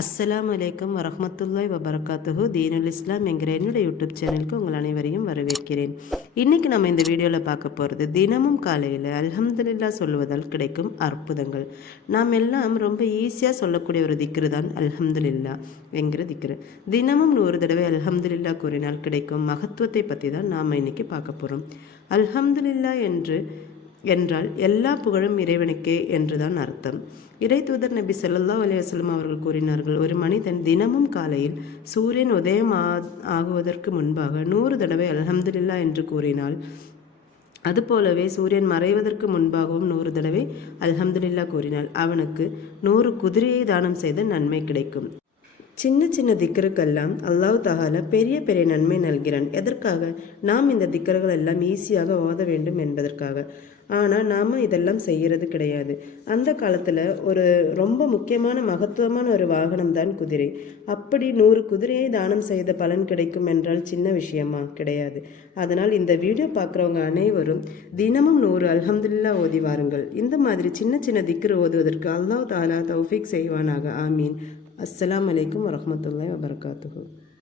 அஸ்ஸலாம் வலைக்கம் வரமத்துல்லாய் வபரகாத்துஹு. தீனுல் இஸ்லாம் என்கிற என்னுடைய யூடியூப் சேனலுக்கு உங்கள் அனைவரையும் வரவேற்கிறேன். இன்றைக்கி நம்ம இந்த வீடியோவில் பார்க்க போகிறது தினமும் காலையில் அல்ஹம்துலில்லா சொல்லுவதால் கிடைக்கும் அற்புதங்கள். நாம் எல்லாம் ரொம்ப ஈஸியாக சொல்லக்கூடிய ஒரு திக்ரு தான் அல்ஹம்துலில்லா என்கிற திக்ரு. தினமும் நூறு தடவை அல்ஹம்துலில்லா கூறினால் கிடைக்கும் மகத்துவத்தை பற்றி தான் நாம் இன்னைக்கு பார்க்க போகிறோம். அல்ஹம்துலில்லா என்று என்றால் எல்லா புகழும் இறைவனுக்கே என்றுதான் அர்த்தம். இறை தூதர் நபி ஸல்லல்லாஹு அலைஹி அவர்கள் கூறினார்கள் ஒரு மனிதன் தினமும் காலையில் சூரியன் உதயம் ஆ- ஆகுவதற்கு முன்பாக நூறு தடவை அலஹம்துல்லா என்று கூறினால் அதுபோலவே சூரியன் மறைவதற்கு முன்பாகவும் நூறு தடவை அல்ஹம்துலில்லா கூறினால் அவனுக்கு நூறு குதிரையை தானம் செய்த நன்மை கிடைக்கும். சின்ன சின்ன திக்கருக்கெல்லாம் அல்லாஹ் தஆலா பெரிய பெரிய நன்மை நல்கிறான். எதற்காக? நாம் இந்த திக்கர்கள் எல்லாம் ஈஸியாக ஓத வேண்டும் என்பதற்காக. ஆனால் நாம் இதெல்லாம் செய்கிறது கிடையாது. அந்த காலத்தில் ஒரு ரொம்ப முக்கியமான மகத்துவமான ஒரு வாகனம் தான் குதிரை. அப்படி நூறு குதிரையை தானம் செய்த பலன் கிடைக்கும் என்றால் சின்ன விஷயமா? கிடையாது. அதனால் இந்த வீடியோ பார்க்குறவங்க அனைவரும் தினமும் நூறு அல்ஹம்துல்லா ஓதி வாருங்கள். இந்த மாதிரி சின்ன சின்ன திக்ரு ஓதுவதற்கு அல்லாஹ் தாலா தௌஃபீக் செய்வானாக. ஆமீன். அஸ்லாம் வலைக்கம் வரஹ்மத்துல்லாஹி வபர்காத்து